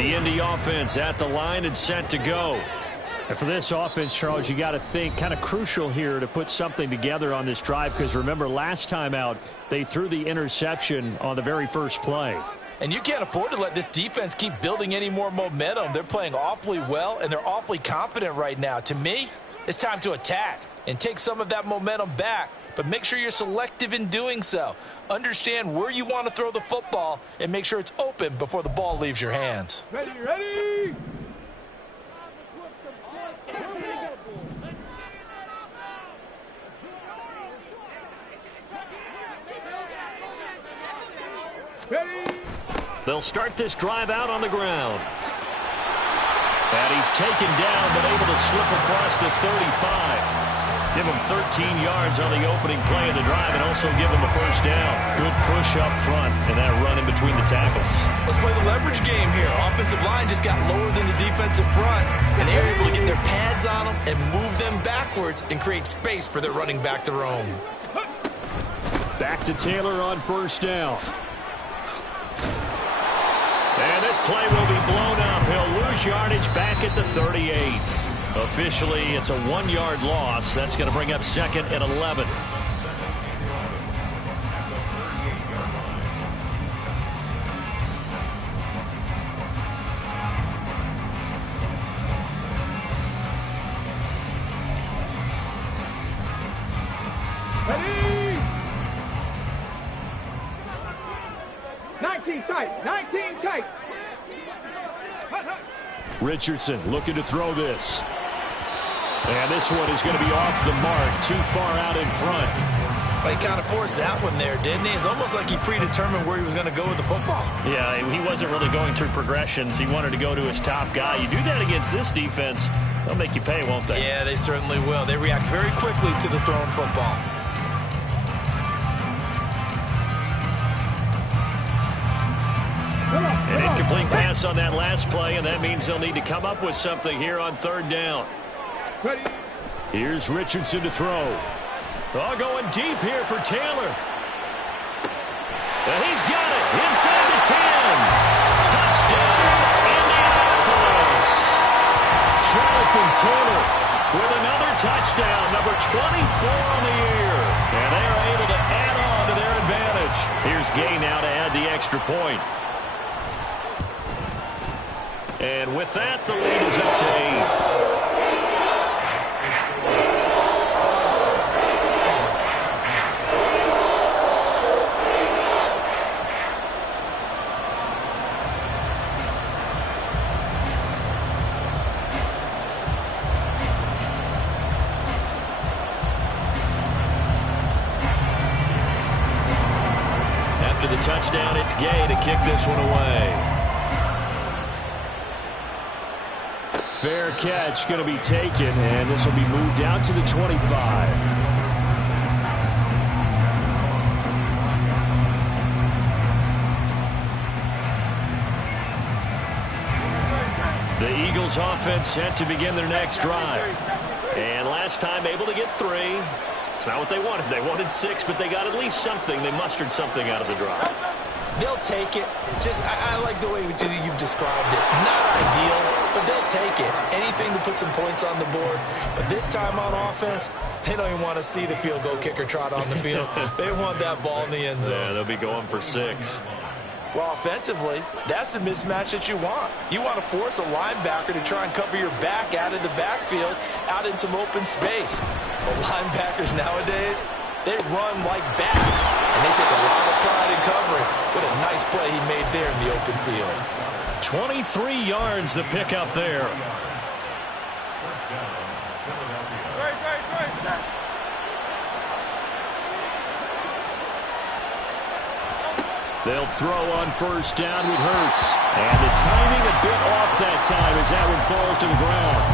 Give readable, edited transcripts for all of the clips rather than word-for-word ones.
The Indy offense at the line and set to go. And for this offense, Charles, you got to think kind of crucial here to put something together on this drive, because remember last time out they threw the interception on the very first play. And you can't afford to let this defense keep building any more momentum. They're playing awfully well, and they're awfully confident right now. To me, it's time to attack and take some of that momentum back. But make sure you're selective in doing so. Understand where you want to throw the football and make sure it's open before the ball leaves your hands. Ready, ready! They'll start this drive out on the ground. And he's taken down, but able to slip across the 35. Give him 13 yards on the opening play of the drive and also give him a first down. Good push up front and that run in between the tackles. Let's play the leverage game here. Offensive line just got lower than the defensive front, and they're able to get their pads on them and move them backwards and create space for their running back to roam. Back to Taylor on first down. And this play will be blown up. He'll lose yardage back at the 38. Officially, it's a 1-yard loss. That's going to bring up second and 11. Ready! 19 tight, 19 tight. Richardson looking to throw this. And this one is going to be off the mark, too far out in front. But he kind of forced that one there, didn't he? It's almost like he predetermined where he was going to go with the football. Yeah, he wasn't really going through progressions. He wanted to go to his top guy. You do that against this defense, they'll make you pay, won't they? Yeah, they certainly will. They react very quickly to the thrown football. An incomplete pass on that last play, and that means they'll need to come up with something here on third down. Ready. Here's Richardson to throw. Oh, going deep here for Taylor. And he's got it inside the 10. Touchdown, Indianapolis. Jonathan Taylor With another touchdown, number 24 on the year. And they are able to add on to their advantage. Here's Gay now to add the extra point. And with that, the lead is up to 8. After the touchdown, it's Gay to kick this one away. Fair catch going to be taken, and this will be moved out to the 25. The Eagles offense set to begin their next drive. And last time able to get 3. It's not what they wanted. They wanted 6, but they got at least something. They mustered something out of the drive. They'll take it. Just, I like the way you've described it. Not ideal, but they'll take it. Anything to put some points on the board. But this time on offense, they don't even want to see the field goal kicker trot on the field. They want that ball in the end zone. Yeah, they'll be going for 6. Well, offensively, that's the mismatch that you want. You want to force a linebacker to try and cover your back out of the backfield, out in some open space. But linebackers nowadays, they run like bats, and they take a lot of pride in covering. What a nice play he made there in the open field. 23 yards the pick up there. They'll throw on first down with Hurts. And the timing a bit off that time as that one falls to the ground.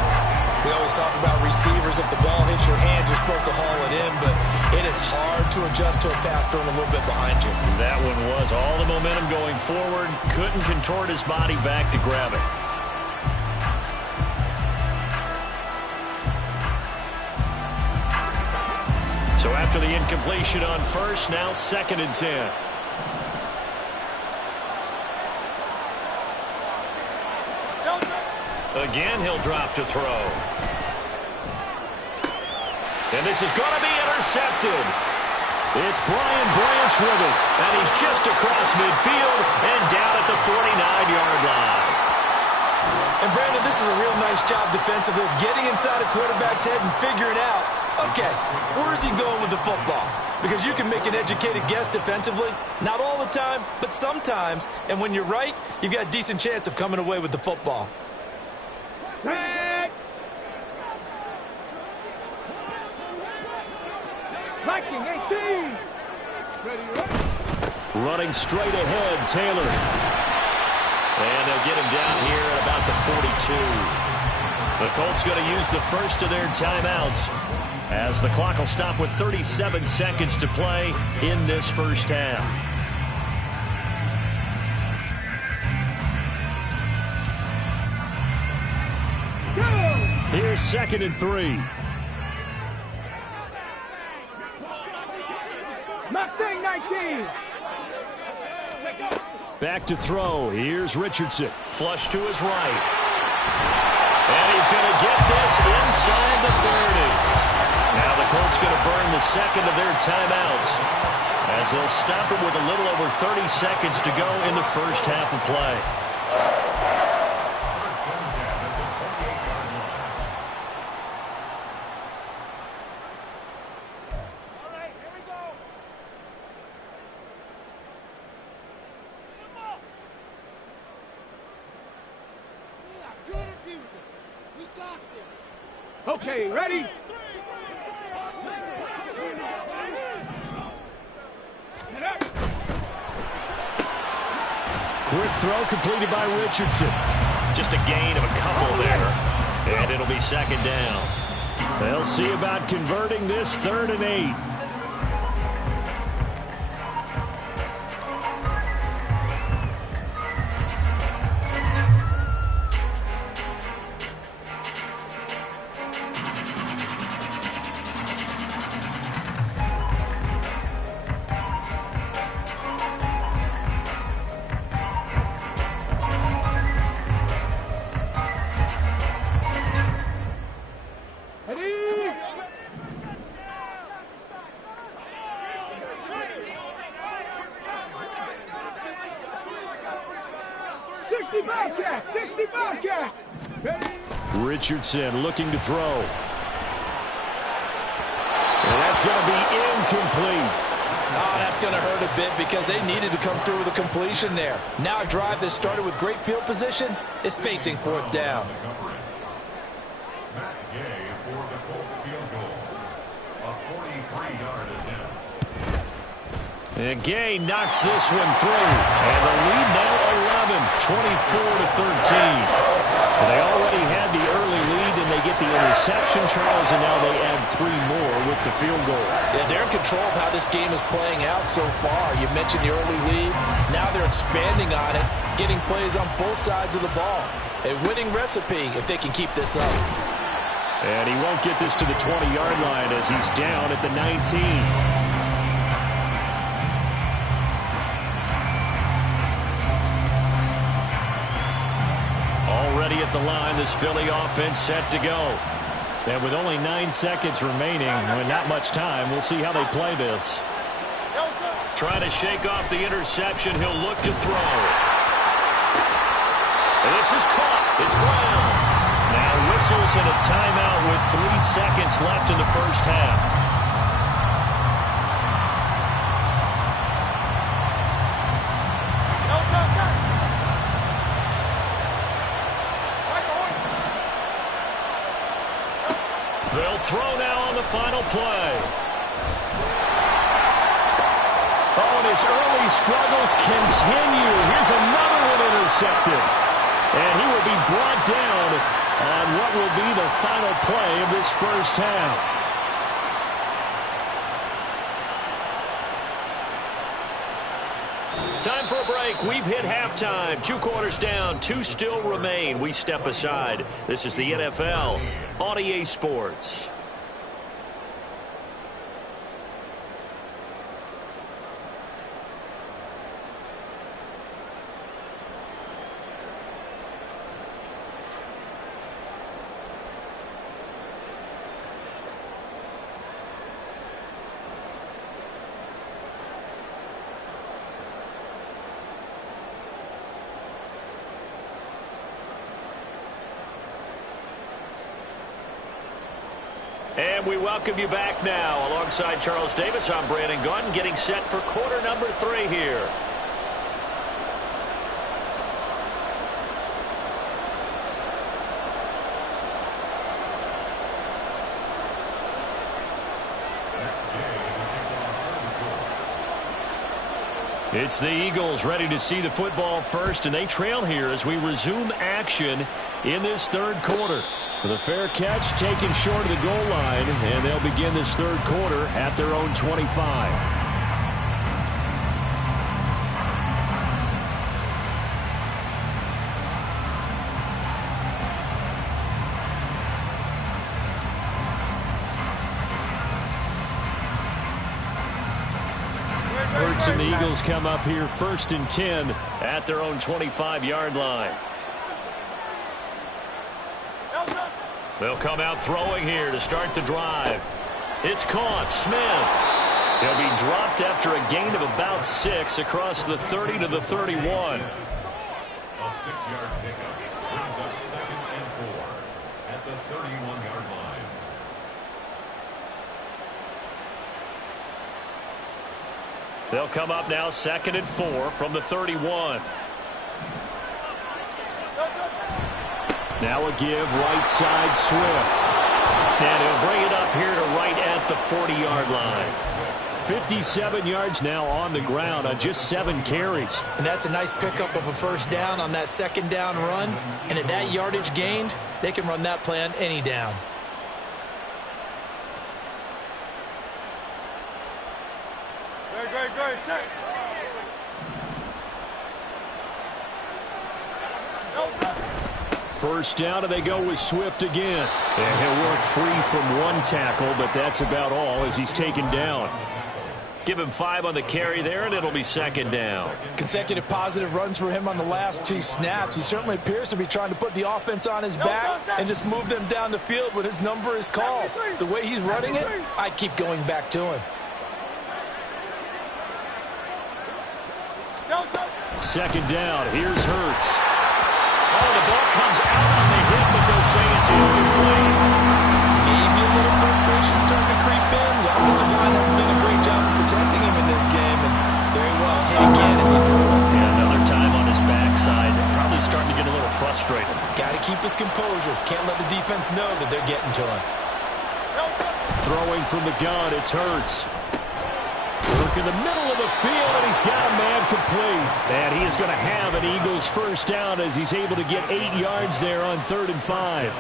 We always talk about receivers. If the ball hits your hand, you're supposed to haul it in, but it is hard to adjust to a pass thrown a little bit behind you. That one was all the momentum going forward. Couldn't contort his body back to grab it. So after the incompletion on first, now 2nd and 10. Again, he'll drop to throw. And this is going to be intercepted. It's Brian Branch with it. And he's just across midfield and down at the 49-yard line. And, Brandon, this is a real nice job defensively of getting inside a quarterback's head and figuring out, okay, where is he going with the football? Because you can make an educated guess defensively. Not all the time, but sometimes. And when you're right, you've got a decent chance of coming away with the football. Viking 18. Running straight ahead, Taylor. And they'll get him down here at about the 42. The Colts going to use the first of their timeouts as the clock will stop with 37 seconds to play in this first half. Here's 2nd and 3. Mustang 19. Back to throw. Here's Richardson. Flush to his right. And he's going to get this inside the 30. Now the Colts going to burn the second of their timeouts as they'll stop it with a little over 30 seconds to go in the first half of play. Okay, ready? Quick throw completed by Richardson. Just a gain of a couple there. And it'll be 2nd down. They'll see about converting this 3rd and 8. Richardson looking to throw. And that's going to be incomplete. Oh, that's going to hurt a bit because they needed to come through with a completion there. Now a drive that started with great field position is facing 4th down. And Gay knocks this one through. And the lead now 11, 24-13. They already had the early lead, and they get the interception, Charles, and now they add 3 more with the field goal. Yeah, they're in control of how this game is playing out so far. You mentioned the early lead. Now they're expanding on it, getting plays on both sides of the ball. A winning recipe if they can keep this up. And he won't get this to the 20-yard line as he's down at the 19. Already at the line, this Philly offense set to go. And with only 9 seconds remaining, with not much time, we'll see how they play this. Trying to shake off the interception. He'll look to throw. And this is caught. It's Brown. Now whistles and a timeout with 3 seconds left in the first half. They'll throw now on the final play. Oh, and his early struggles continue. Here's another one intercepted. And he will be brought down on what will be the final play of this first half. Time for a break. We've hit halftime. 2 quarters down. 2 still remain. We step aside. This is the NFL on EA Sports. we welcome you back now. Alongside Charles Davis, I'm Brandon Gaudin, getting set for quarter number 3 here. It's the Eagles ready to see the football first, and they trail here as we resume action in this third quarter. With a fair catch taken short of the goal line, and they'll begin this third quarter at their own 25. Hurts and the Eagles come up here 1st and 10 at their own 25-yard line. They'll come out throwing here to start the drive. It's caught. Smith. He'll be dropped after a gain of about 6 across the 30 to the 31. A 6-yard pickup brings up 2nd and 4 at the 31-yard line. They'll come up now 2nd and 4 from the 31. Now a give right side Swift. And he'll bring it up here to right at the 40-yard line. 57 yards now on the ground on just 7 carries. And that's a nice pickup of a first down on that second down run. And at that yardage gained, they can run that play on any down. First down, and they go with Swift again. And he'll work free from 1 tackle, but that's about all as he's taken down. Give him 5 on the carry there, and it'll be 2nd down. Consecutive positive runs for him on the last 2 snaps. He certainly appears to be trying to put the offense on his back and just move them down the field when his number is called. The way he's running it, I'd keep going back to him. 2nd down. Here's Hurts. Oh, the ball comes out on the hit, but they'll say it's incomplete. Maybe a little frustration starting to creep in. The offensive line has done a great job of protecting him in this game, and there he was, hit again as he threw it. Yeah, another time on his backside. Probably starting to get a little frustrated. Got to keep his composure. Can't let the defense know that they're getting to him. Throwing from the gun, it's Hurts. Work in the middle of the field, and he's got a man complete. And he is going to have an Eagles first down as he's able to get 8 yards there on 3rd and 5.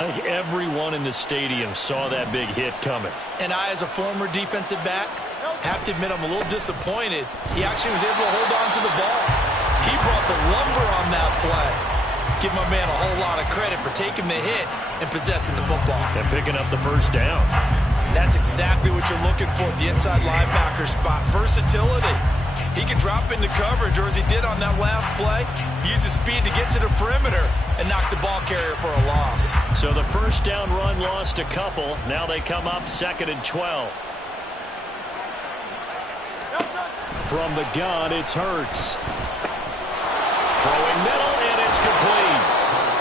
I think everyone in the stadium saw that big hit coming. And I, as a former defensive back, have to admit I'm a little disappointed. He actually was able to hold on to the ball. He brought the lumber on that play. Give my man a whole lot of credit for taking the hit and possessing the football. And picking up the first down. And that's exactly what you're looking for at the inside linebacker spot. Versatility. He can drop into coverage, or as he did on that last play, use his speed to get to the perimeter and knock the ball carrier for a loss. So the first down run lost a couple. Now they come up 2nd and 12. From the gun, it's Hurts. Throwing middle, and it's complete.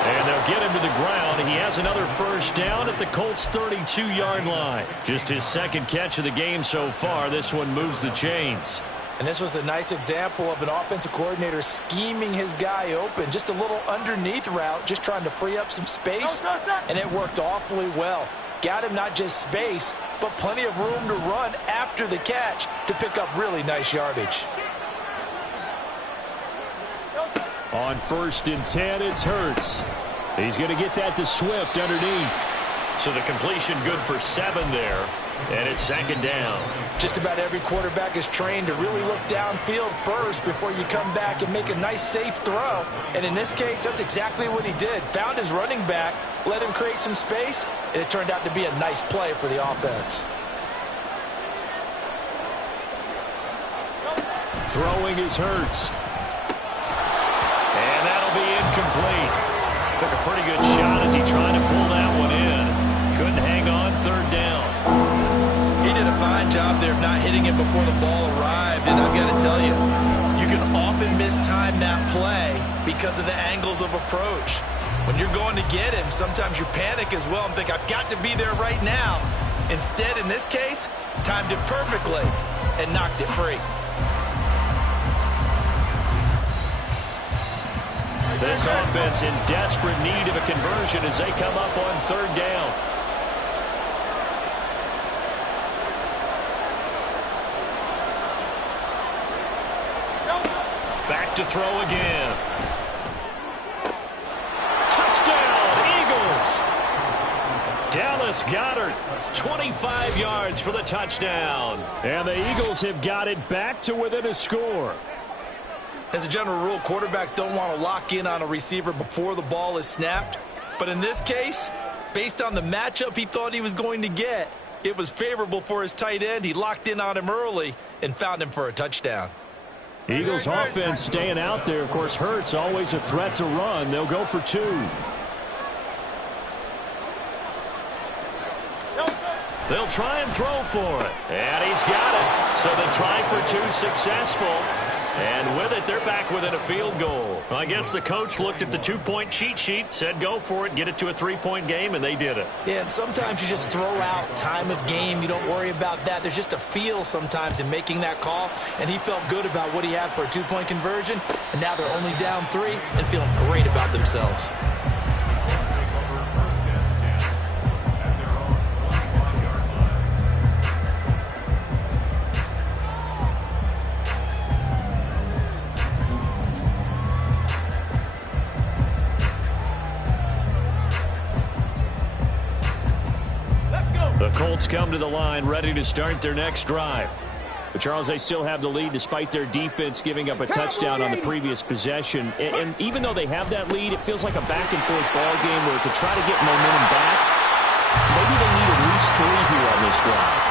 And they'll get him to the ground. He has another first down at the Colts' 32-yard line. Just his 2nd catch of the game so far. This one moves the chains. And this was a nice example of an offensive coordinator scheming his guy open. Just a little underneath route, just trying to free up some space. And it worked awfully well. Got him not just space, but plenty of room to run after the catch to pick up really nice yardage. On 1st and 10, it's Hurts. He's going to get that to Swift underneath. So the completion good for 7 there. And it's 2nd down. Just about every quarterback is trained to really look downfield first before you come back and make a nice, safe throw. And in this case, that's exactly what he did. Found his running back, let him create some space, and it turned out to be a nice play for the offense. Throwing is Hurts. And that'll be incomplete. Took a pretty good shot as he tried to pull that one in. Couldn't hang on 3rd down. He did a fine job there of not hitting it before the ball arrived. And I've got to tell you, you can often mistime that play because of the angles of approach. When you're going to get him, sometimes you panic as well and think, I've got to be there right now. Instead, in this case, timed it perfectly and knocked it free. This offense in desperate need of a conversion as they come up on third down. Back to throw again. Touchdown, Eagles! Dallas Goedert, 25 yards for the touchdown. And the Eagles have got it back to within a score. As a general rule, quarterbacks don't want to lock in on a receiver before the ball is snapped. But in this case, based on the matchup he thought he was going to get, it was favorable for his tight end. He locked in on him early and found him for a touchdown. Eagles offense staying out there. Of course, Hurts always a threat to run. They'll go for 2. They'll try and throw for it. And he's got it. So the try for 2 successful. And with it, they're back within a field goal. I guess the coach looked at the 2-point cheat sheet, said go for it, get it to a 3-point game, and they did it. Yeah, and sometimes you just throw out time of game. You don't worry about that. There's just a feel sometimes in making that call, and he felt good about what he had for a 2-point conversion, and now they're only down 3 and feeling great about themselves. The Colts come to the line ready to start their next drive. But Charles, they still have the lead despite their defense giving up a touchdown on the previous possession. And even though they have that lead, it feels like a back-and-forth ball game where to try to get momentum back, maybe they need at least 3 here on this drive.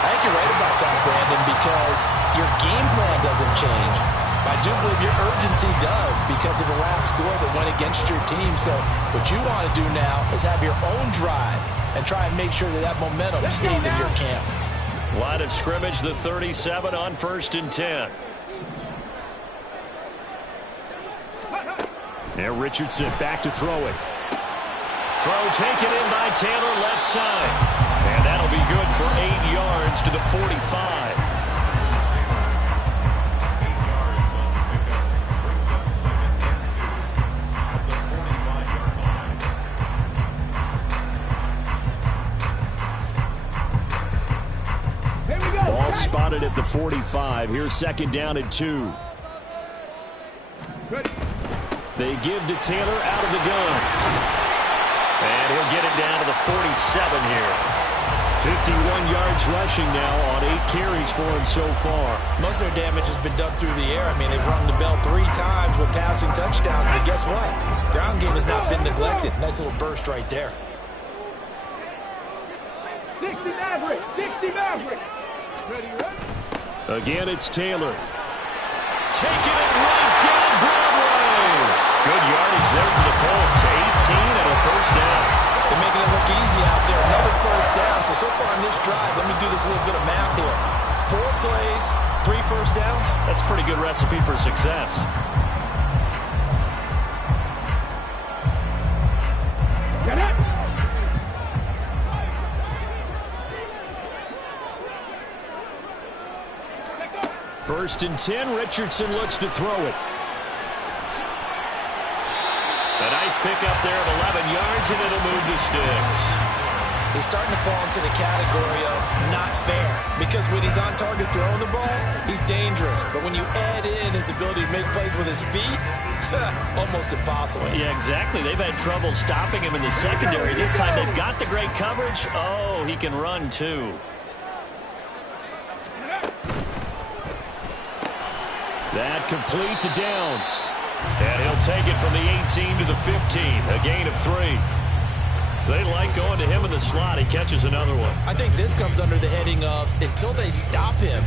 I think you're right about that, Brandon, because your game plan doesn't change. I do believe your urgency does because of the last score that went against your team. So what you want to do now is have your own drive and try and make sure that that momentum stays in your camp. Line of scrimmage, the 37 on 1st and 10. Now Richardson back to throw it. Throw taken in by Taylor left side. And that'll be good for 8 yards to the 45. Ball spotted at the 45. Here's 2nd down and 2. They give to Taylor out of the gun. And he'll get it down to the 47 here. 51 yards rushing now on 8 carries for him so far. Most of their damage has been done through the air. I mean, they've rung the bell 3 times with passing touchdowns. But guess what? Ground game has not been neglected. Nice little burst right there. 60 Maverick! 60 Maverick! Ready? Again, it's Taylor. Taking it right down Broadway. Good yardage there for the Colts. 18 and a first down. They're making it look easy out there. Another first down. So far on this drive, let me do this little bit of math here. 4 plays, 3 first downs. That's a pretty good recipe for success. Get it! First and 10, Richardson looks to throw it. A nice pickup there of 11 yards, and it'll move the sticks. He's starting to fall into the category of not fair, because when he's on target throwing the ball, he's dangerous. But when you add in his ability to make plays with his feet, almost impossible. Yeah, exactly. They've had trouble stopping him in the secondary. This time they've got the great coverage. Oh, he can run too. That complete to Downs. And he'll take it from the 18 to the 15. A gain of 3. They like going to him in the slot. He catches another one. I think this comes under the heading of until they stop him,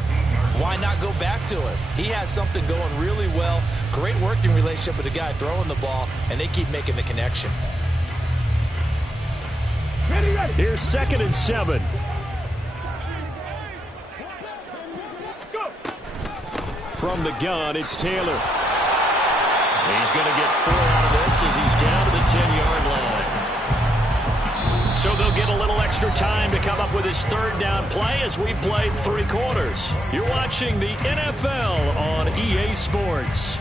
why not go back to him? He has something going really well. Great working relationship with the guy throwing the ball, and they keep making the connection. Ready, ready. Here's 2nd and 7. Go. From the gun, it's Taylor. He's going to get 4 out of this as he's down to the 10-yard line. So they'll get a little extra time to come up with his third down play as we've played 3 quarters. You're watching the NFL on EA Sports.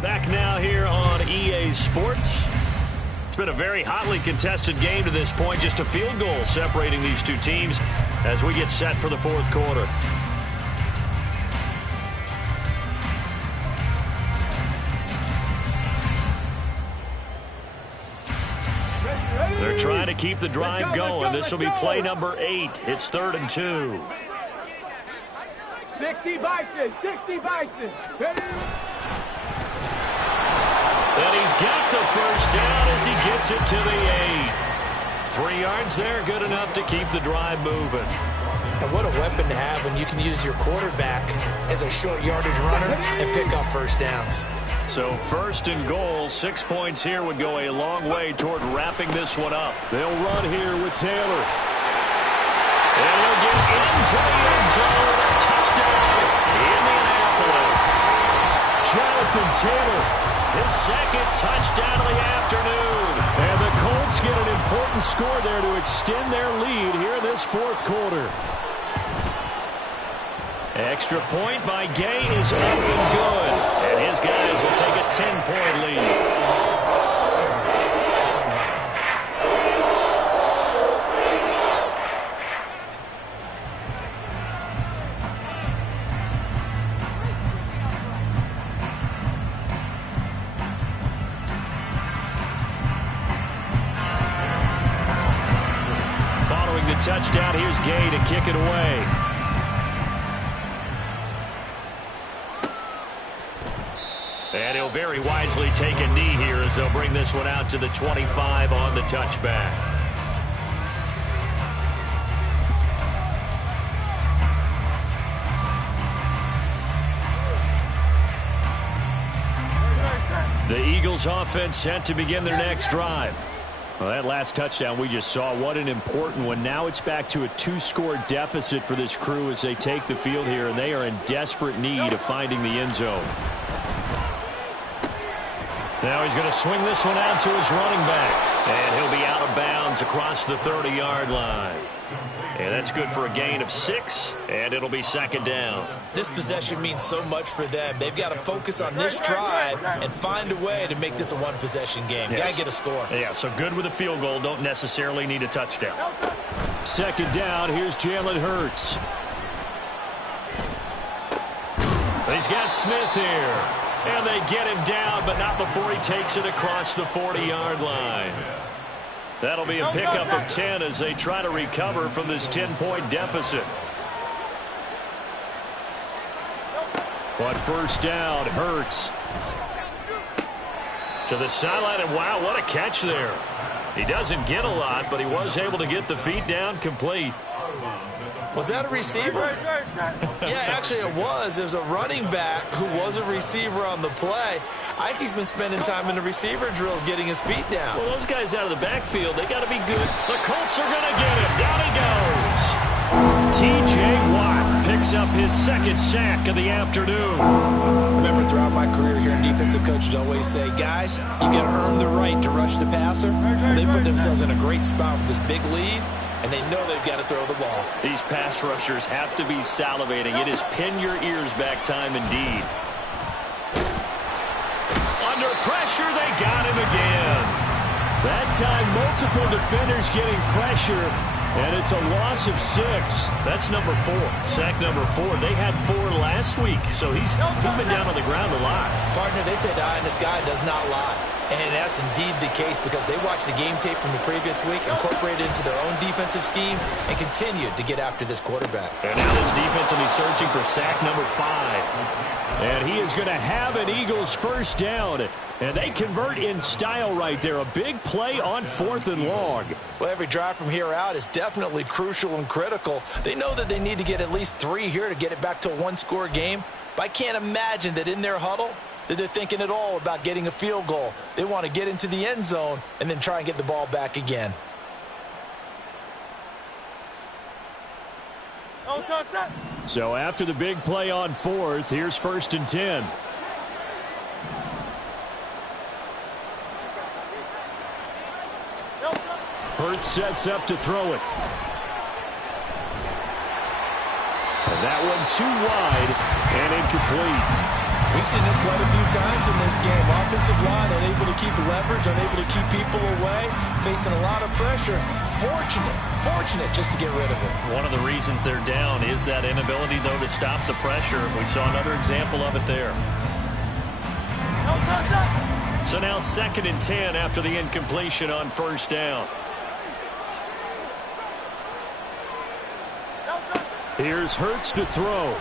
Back now here on EA Sports. It's been a very hotly contested game to this point. Just a field goal separating these two teams as we get set for the 4th quarter. They're trying to keep the drive going. This will be play number 8. It's 3rd and 2. 60 Bison, 60 Bison. And he's got the first down as he gets it to the 8. 3 yards there, good enough to keep the drive moving. And what a weapon to have when you can use your quarterback as a short yardage runner and pick up first downs. So 1st and goal, 6 points here would go a long way toward wrapping this one up. They'll run here with Taylor. And he'll get into the end zone. A touchdown, Indianapolis. Jonathan Taylor. His 2nd touchdown of the afternoon. And the Colts get an important score there to extend their lead here in this 4th quarter. Extra point by Gay is up and good. And his guys will take a 10-point lead. Following the touchdown, here's Gay to kick it away. And he'll very wisely take a knee here as they'll bring this one out to the 25 on the touchback. The Eagles offense set to begin their next drive. Well, that last touchdown we just saw, what an important one. Now it's back to a 2-score deficit for this crew as they take the field here, and they are in desperate need of finding the end zone. Now he's going to swing this one out to his running back. And he'll be out of bounds across the 30-yard line. And that's good for a gain of 6, and it'll be 2nd down. This possession means so much for them. They've got to focus on this drive and find a way to make this a one-possession game. Yes. Got to get a score. Yeah, so good with a field goal. Don't necessarily need a touchdown. 2nd down. Here's Jalen Hurts. He's got Smith here. And they get him down, but not before he takes it across the 40-yard line. That'll be a pickup of 10 as they try to recover from this 10-point deficit. But 1st down, Hurts. To the sideline, and wow, what a catch there. He doesn't get a lot, but he was able to get the feet down complete. Was that a receiver? Yeah, actually it was. It was a running back who was a receiver on the play. I think he's been spending time in the receiver drills getting his feet down. Well, those guys out of the backfield, they got to be good. The Colts are going to get him. Down he goes. T.J. Watt picks up his 2nd sack of the afternoon. Remember, throughout my career here in defensive coaches always say, guys, you got to earn the right to rush the passer. They put themselves in a great spot with this big lead, and they know they've got to throw the ball. These pass rushers have to be salivating. It is pin your ears back time indeed. Under pressure, they got him again. That time, multiple defenders getting pressure, and it's a loss of 6. That's number 4. Sack number 4. They had 4 last week, so he's been down on the ground a lot. Partner, they say the eye in the sky does not lie. And that's indeed the case because they watched the game tape from the previous week, incorporated it into their own defensive scheme, and continued to get after this quarterback. And now this defense will be searching for sack number 5. And he is going to have an Eagles 1st down. And they convert in style right there. A big play on 4th and long. Well, every drive from here out is definitely crucial and critical. They know that they need to get at least 3 here to get it back to a 1-score game. But I can't imagine that in their huddle that they're thinking at all about getting a field goal. They want to get into the end zone and then try and get the ball back again. So after the big play on 4th, here's 1st and 10. Hurts sets up to throw it. And that one too wide and incomplete. We've seen this quite a few times in this game. Offensive line unable to keep leverage, unable to keep people away, facing a lot of pressure. Fortunate just to get rid of it. One of the reasons they're down is that inability, though, to stop the pressure. We saw another example of it there. So now 2nd and 10 after the incompletion on first down. Here's Hurts to throw.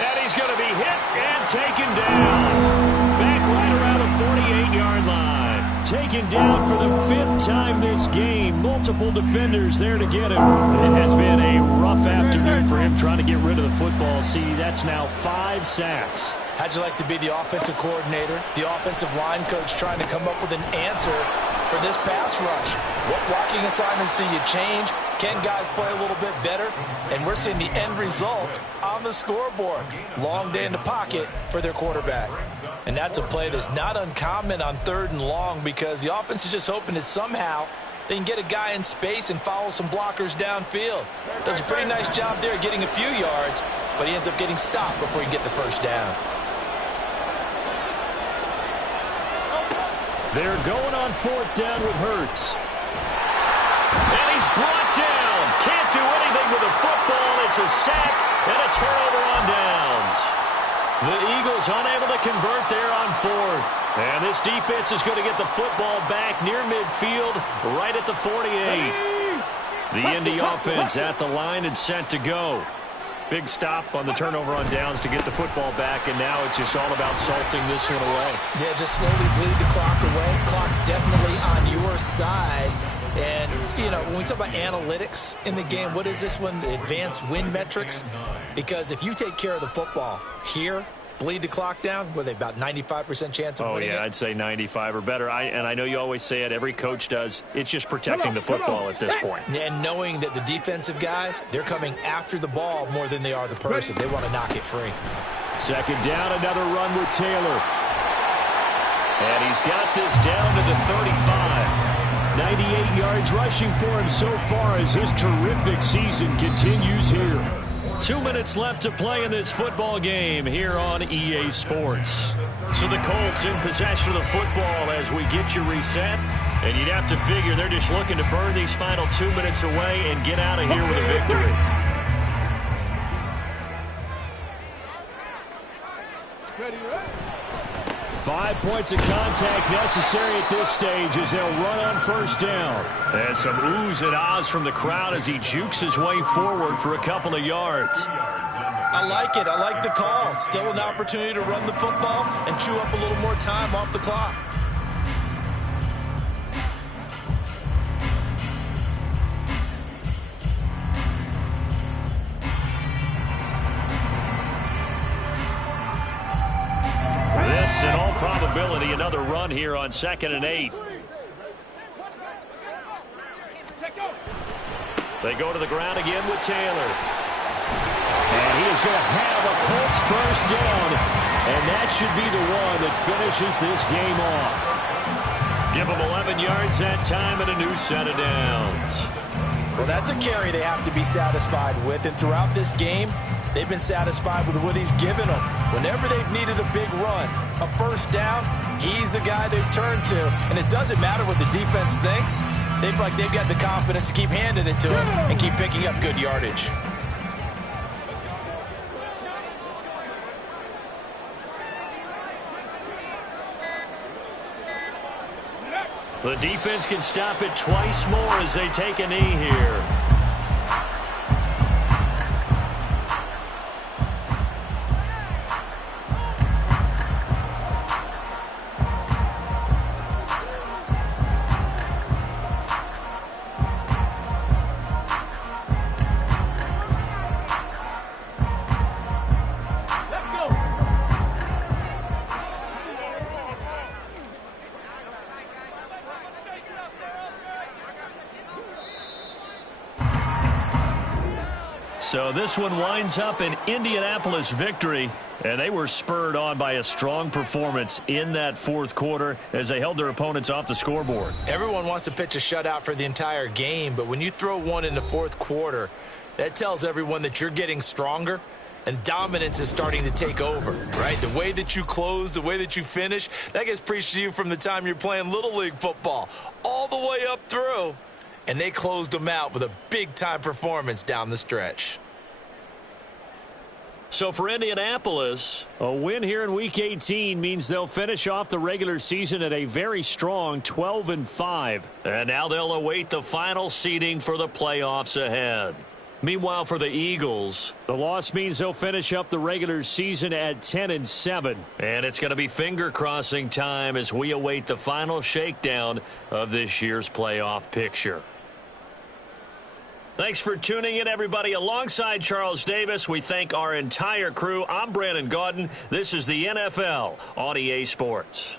And he's going to be hit and taken down. Back right around the 48-yard line. Taken down for the 5th time this game. Multiple defenders there to get him. It has been a rough afternoon for him trying to get rid of the football. See, that's now 5 sacks. How'd you like to be the offensive coordinator, the offensive line coach trying to come up with an answer for this pass rush? What blocking assignments do you change? Can guys play a little bit better? And we're seeing the end result on the scoreboard. Long day in the pocket for their quarterback. And that's a play that's not uncommon on 3rd and long because the offense is just hoping that somehow they can get a guy in space and follow some blockers downfield. Does a pretty nice job there getting a few yards, but he ends up getting stopped before he can get the first down. They're going on 4th down with Hurts. And he's brought down. Can't do anything with the football. It's a sack and a turnover on downs. The Eagles unable to convert there on 4th. And this defense is going to get the football back near midfield, right at the 48. The Indy offense at the line and set to go. Big stop on the turnover on downs to get the football back, and now it's just all about salting this one away. Yeah, just slowly bleed the clock away. Clock's definitely on your side. And, you know, when we talk about analytics in the game, what is this one? Advanced win metrics? Because if you take care of the football here, bleed the clock down, were they about 95% chance of winning it? I'd say 95 or better. And I know you always say it, every coach does. It's just protecting the football at this point. And knowing that the defensive guys, they're coming after the ball more than they are the person. They want to knock it free. 2nd down, another run with Taylor. And he's got this down to the 35. 98 yards rushing for him so far as his terrific season continues here. 2 minutes left to play in this football game here on EA Sports. So the Colts in possession of the football as we get you reset. And you'd have to figure they're just looking to burn these final 2 minutes away and get out of here with a victory. Ready, right? 5 points of contact necessary at this stage as they'll run on first down. And some oohs and ahs from the crowd as he jukes his way forward for a couple of yards. I like it. I like the call. Still an opportunity to run the football and chew up a little more time off the clock. This, in all probability, another run here on 2nd and 8. They go to the ground again with Taylor. And he is going to have a Colts first down. And that should be the one that finishes this game off. Give them 11 yards that time and a new set of downs. Well, that's a carry they have to be satisfied with. And throughout this game, they've been satisfied with what he's given them. Whenever they've needed a big run, a first down, he's the guy they've turned to. And it doesn't matter what the defense thinks. They feel like they've got the confidence to keep handing it to him and keep picking up good yardage. The defense can stop it twice more as they take a knee here. So this one winds up an Indianapolis victory. And they were spurred on by a strong performance in that fourth quarter as they held their opponents off the scoreboard. Everyone wants to pitch a shutout for the entire game, but when you throw one in the fourth quarter, that tells everyone that you're getting stronger and dominance is starting to take over, right? The way that you close, the way that you finish, that gets preached to you from the time you're playing Little League football all the way up through. And they closed them out with a big-time performance down the stretch. So for Indianapolis, a win here in Week 18 means they'll finish off the regular season at a very strong 12-5. And now they'll await the final seeding for the playoffs ahead. Meanwhile, for the Eagles, the loss means they'll finish up the regular season at 10-7. And it's going to be finger-crossing time as we await the final shakedown of this year's playoff picture. Thanks for tuning in, everybody. Alongside Charles Davis, we thank our entire crew. I'm Brandon Gaudin. This is the NFL on EA Sports.